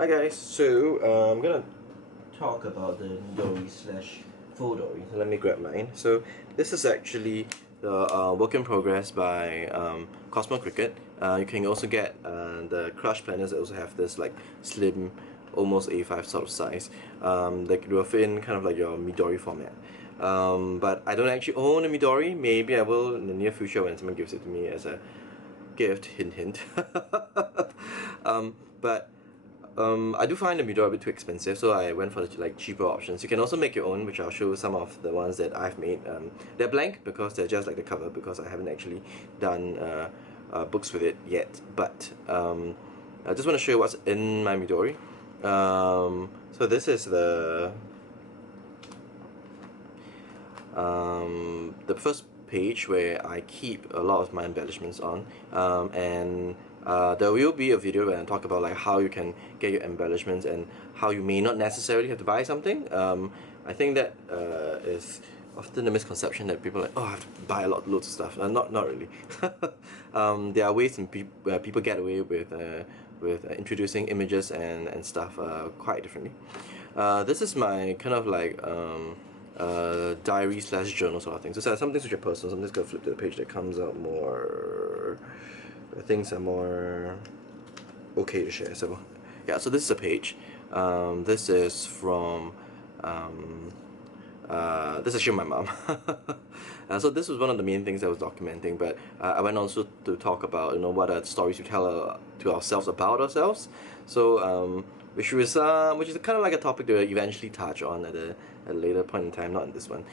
Hi guys, so I'm gonna talk about the Midori slash Fauxdori. So let me grab mine. So this is actually the work in progress by Cosmo Cricket. You can also get the Crush planners that also have this like slim, almost A5 sort of size. Like it will fit in kind of like your Midori format. But I don't actually own a Midori. Maybe I will in the near future when someone gives it to me as a gift. Hint, hint. But I do find the Midori a bit too expensive, so I went for the like cheaper options. You can also make your own, which I'll show some of the ones that I've made. They're blank because they're just like the cover, because I haven't actually done books with it yet. But I just want to show you what's in my Midori. So this is the first page where I keep a lot of my embellishments on, and there will be a video where I talk about like how you can get your embellishments and how you may not necessarily have to buy something. I think that is often the misconception that people are like, oh, I have to buy loads of stuff. Not really. There are ways where people get away with introducing images and stuff quite differently. This is my kind of like diary slash journal sort of thing. So some things which are personal. So I'm just gonna flip to the page that comes out more. Things are more okay to share. So yeah, so this is a page. This is from this is actually my mom. So this was one of the main things I was documenting, but I went also to talk about what are the stories we tell to ourselves about ourselves. So which is kind of like a topic to eventually touch on at a later point in time, not in this one.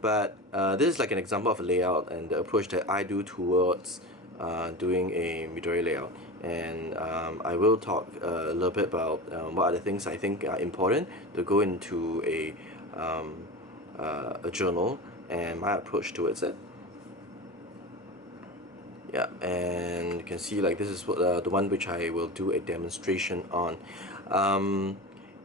But this is like an example of a layout and the approach that I do towards doing a Midori layout, and I will talk a little bit about what are the things I think are important to go into a journal and my approach towards it. Yeah, and you can see like this is what, the one which I will do a demonstration on.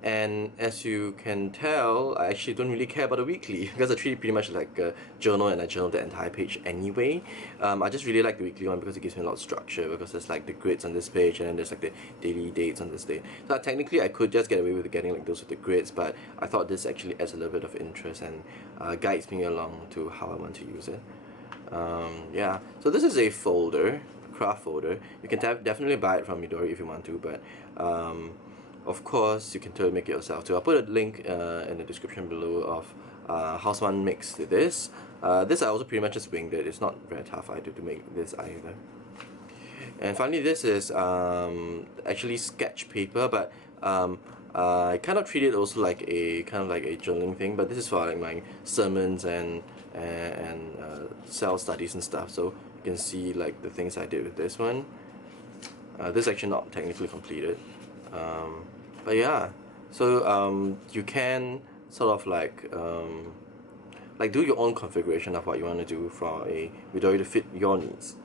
And as you can tell, I actually don't really care about the weekly because I treat it pretty much like a journal, and I journal the entire page anyway. I just really like the weekly one because it gives me a lot of structure, because there's like the grids on this page and then there's like the daily dates on this day. So technically I could just get away with getting like those with the grids, but I thought this actually adds a little bit of interest and guides me along to how I want to use it. Yeah, so this is a folder, craft folder. You can definitely buy it from Midori if you want to, but of course you can totally make it yourself too. I'll put a link in the description below of how someone makes this. This I also pretty much just winged it. It's not very tough either to make this either. And finally, this is actually sketch paper, but I kind of treat it also like a journaling thing. But this is for like my sermons and cell studies and stuff. So you can see like the things I did with this one. This is actually not technically completed, but yeah. So you can sort of like do your own configuration of what you want to do for a Midori to fit your needs.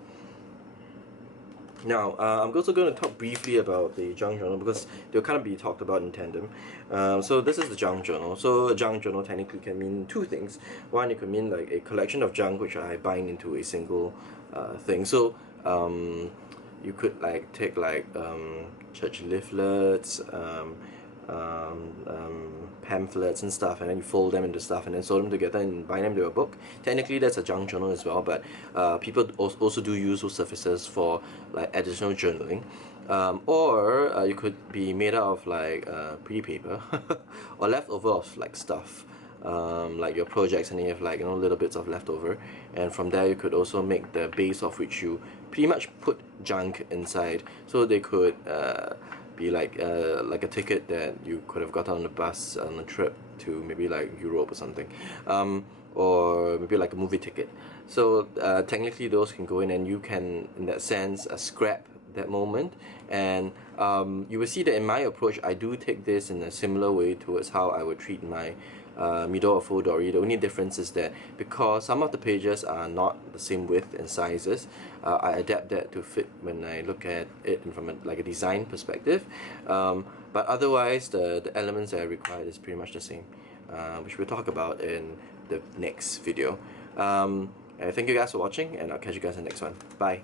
Now, I'm also going to talk briefly about the junk journal because they'll kind of be talked about in tandem. So this is the junk journal. So a junk journal technically can mean two things. One, it could mean like a collection of junk which I bind into a single thing. So you could like take like church leaflets, pamphlets and stuff, and then you fold them into stuff and then sew them together and bind them to a book. Technically that's a junk journal as well, but people also do use those surfaces for like additional journaling. Or you could be made out of like pretty paper or leftover of like stuff, like your projects, and you have like little bits of leftover, and from there you could also make the base of which you pretty much put junk inside. So they could be like a ticket that you could have got on the bus on a trip to maybe like Europe or something, or maybe like a movie ticket. So technically those can go in, and you can in that sense scrap that moment. And you will see that in my approach I do take this in a similar way towards how I would treat my Midori or Fauxdori. The only difference is that because some of the pages are not the same width and sizes, I adapt that to fit when I look at it from a design perspective. But otherwise the elements that are required is pretty much the same, which we'll talk about in the next video. And thank you guys for watching, and I'll catch you guys in the next one. Bye.